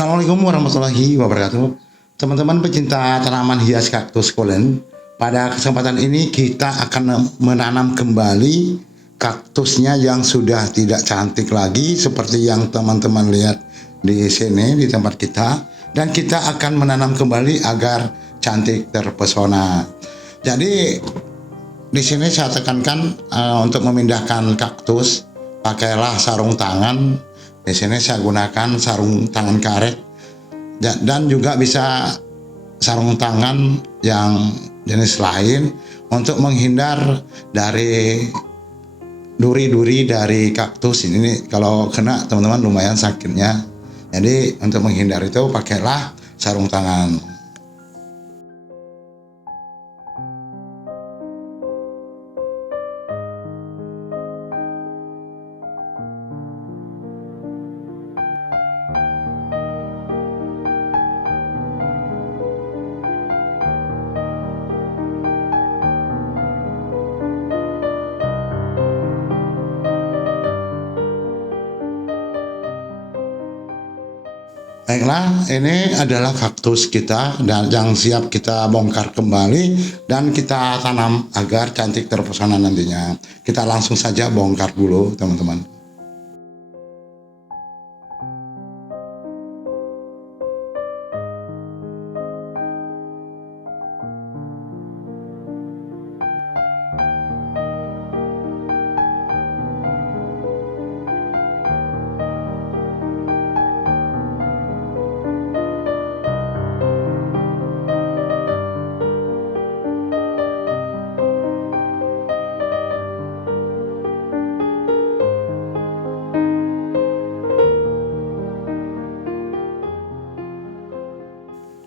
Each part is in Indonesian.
Assalamualaikum warahmatullahi wabarakatuh. Teman-teman pecinta tanaman hias kaktus sukulent, pada kesempatan ini kita akan menanam kembali kaktusnya yang sudah tidak cantik lagi seperti yang teman-teman lihat di sini di tempat kita, dan kita akan menanam kembali agar cantik terpesona. Jadi di sini saya tekankan untuk memindahkan kaktus, pakailah sarung tangan. Di sini saya gunakan sarung tangan karet dan juga bisa sarung tangan yang jenis lain untuk menghindar dari duri-duri dari kaktus ini. Kalau kena teman-teman lumayan sakitnya. Jadi untuk menghindar itu pakailah sarung tangan. Baiklah, ini adalah kaktus kita dan yang siap kita bongkar kembali dan kita tanam agar cantik terpesona nantinya. Kita langsung saja bongkar dulu, teman-teman.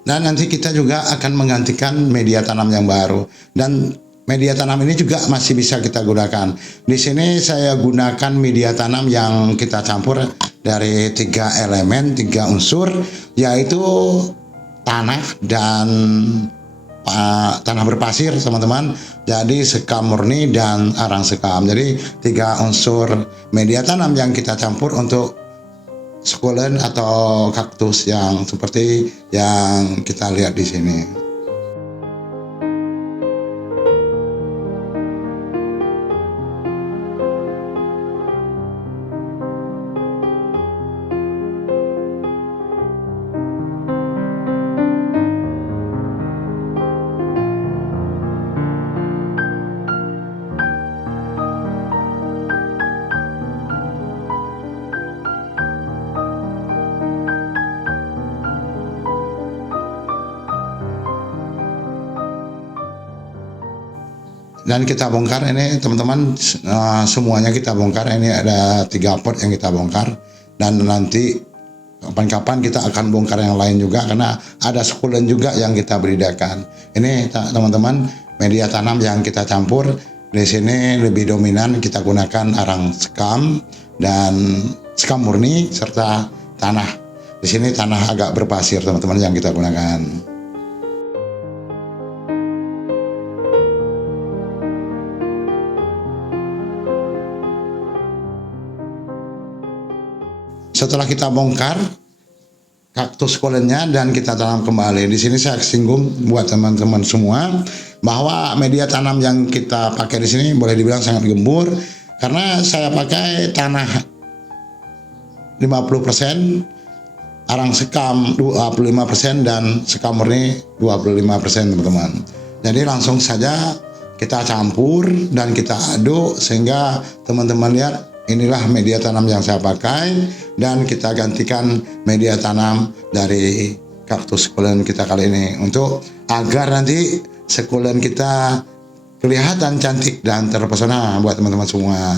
Dan nanti kita juga akan menggantikan media tanam yang baru, dan media tanam ini juga masih bisa kita gunakan. Di sini saya gunakan media tanam yang kita campur dari 3 elemen, 3 unsur, yaitu tanah dan tanah berpasir, teman-teman. Jadi sekam murni dan arang sekam. Jadi 3 unsur media tanam yang kita campur untuk sukulent atau kaktus yang seperti yang kita lihat di sini. Dan kita bongkar ini, teman-teman, semuanya kita bongkar. Ini ada 3 pot yang kita bongkar, dan nanti kapan-kapan kita akan bongkar yang lain juga karena ada sukulent juga yang kita beridakan. Ini teman-teman media tanam yang kita campur. Di sini lebih dominan kita gunakan arang sekam dan sekam murni serta tanah. Di sini tanah agak berpasir, teman-teman, yang kita gunakan. Setelah kita bongkar kaktus sukulentnya dan kita tanam kembali, di sini saya singgung buat teman-teman semua bahwa media tanam yang kita pakai di sini boleh dibilang sangat gembur karena saya pakai tanah 50%, arang sekam 25% dan sekam murni 25%, teman-teman. Jadi langsung saja kita campur dan kita aduk sehingga teman-teman lihat. Inilah media tanam yang saya pakai, dan kita gantikan media tanam dari kaktus sukulent kita kali ini untuk agar nanti sukulent kita kelihatan cantik dan terpesona buat teman-teman semua.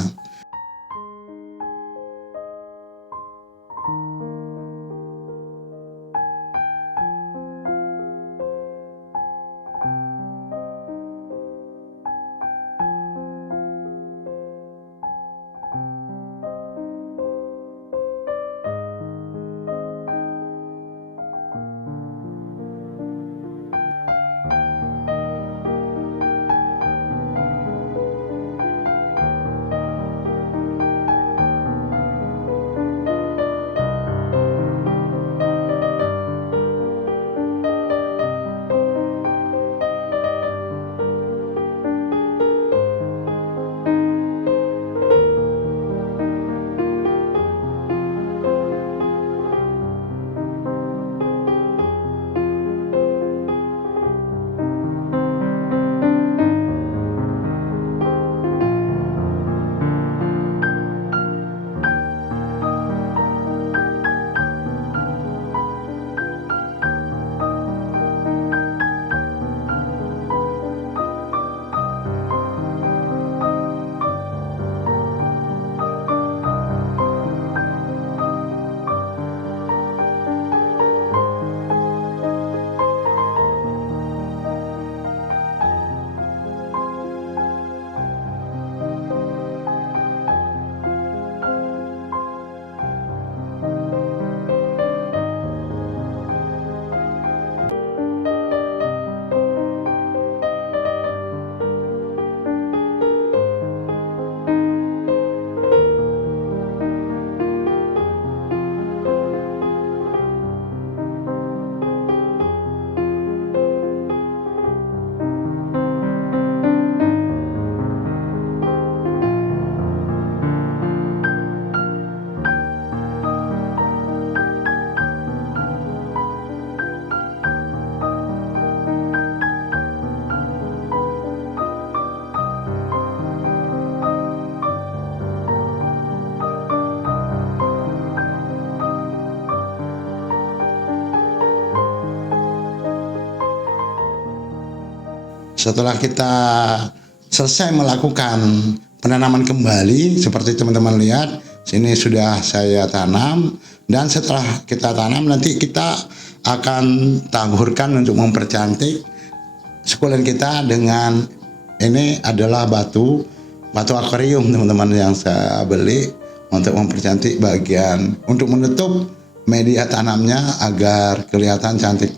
setelah kita selesai melakukan penanaman kembali, seperti teman-teman lihat, sini sudah saya tanam, dan setelah kita tanam nanti kita akan taburkan untuk mempercantik sukulen kita dengan ini adalah batu akuarium teman-teman yang saya beli untuk mempercantik bagian untuk menutup media tanamnya agar kelihatan cantik.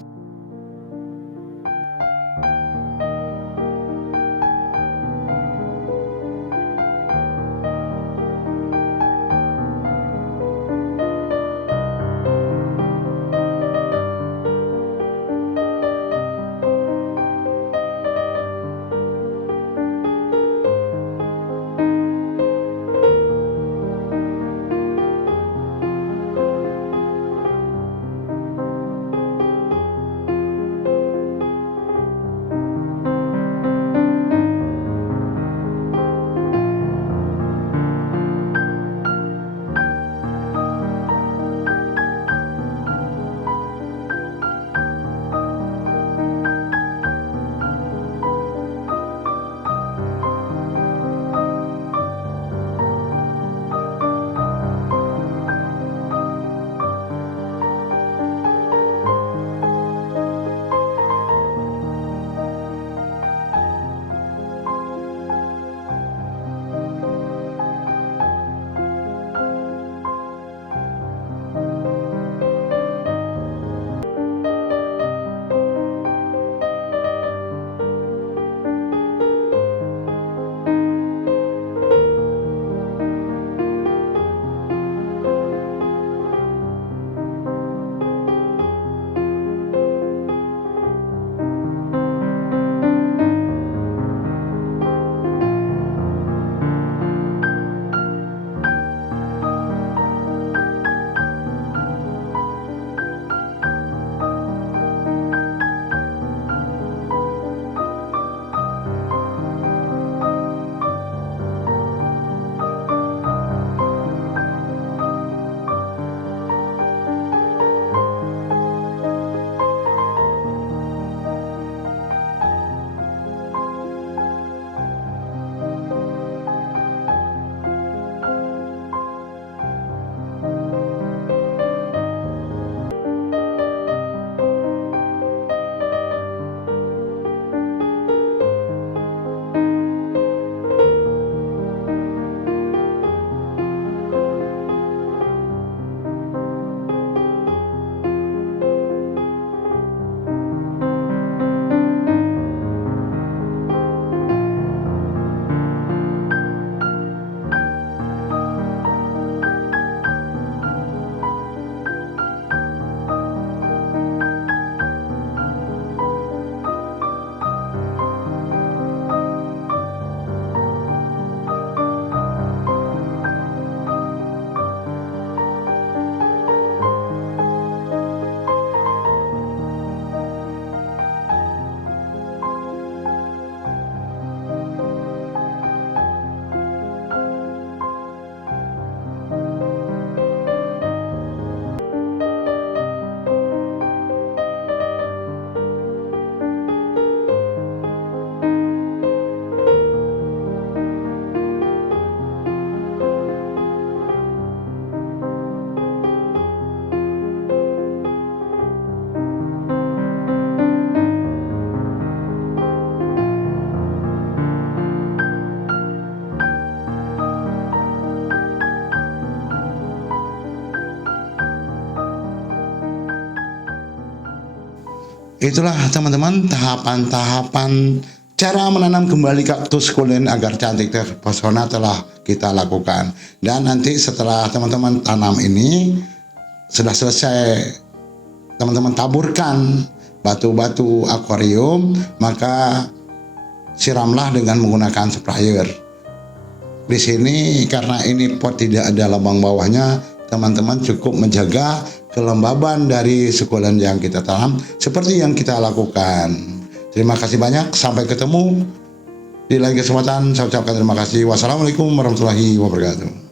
Itulah teman-teman tahapan-tahapan cara menanam kembali kaktus sukulen agar cantik terpesona telah kita lakukan. Dan nanti setelah teman-teman tanam ini sudah selesai, teman-teman taburkan batu-batu akuarium, maka siramlah dengan menggunakan sprayer. Di sini karena ini pot tidak ada lubang bawahnya, teman-teman cukup menjaga kelembaban dari sukulen yang kita tanam seperti yang kita lakukan. Terima kasih banyak, sampai ketemu di lain kesempatan. Saya ucapkan terima kasih. Wassalamualaikum warahmatullahi wabarakatuh.